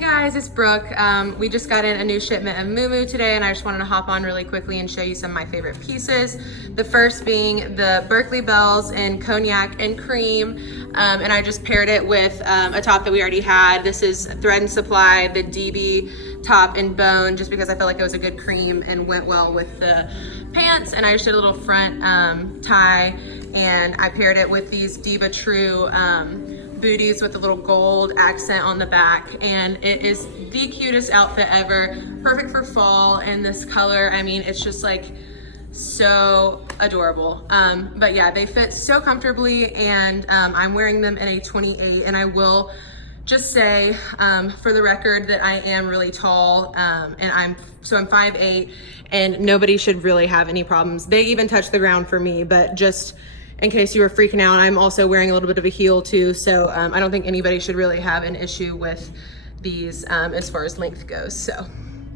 guys, it's Brooke. We just got in a new shipment of Mumu today, and I just wanted to hop on really quickly and show you some of my favorite pieces. The first being the Berkeley Bells in cognac and cream, and I just paired it with a top that we already had. This is Thread and Supply, the DB top in bone, just because I felt like it was a good cream and went well with the pants. And I just did a little front tie, and I paired it with these Diva True booties with a little gold accent on the back, and it is the cutest outfit ever. Perfect for fall in this color. I mean, it's just like so adorable. But yeah, they fit so comfortably, and I'm wearing them in a 28, and I will just say for the record that I am really tall, and I'm 5'8", and nobody should really have any problems. They even touch the ground for me, but just in case you were freaking out, I'm also wearing a little bit of a heel too, so I don't think anybody should really have an issue with these as far as length goes. So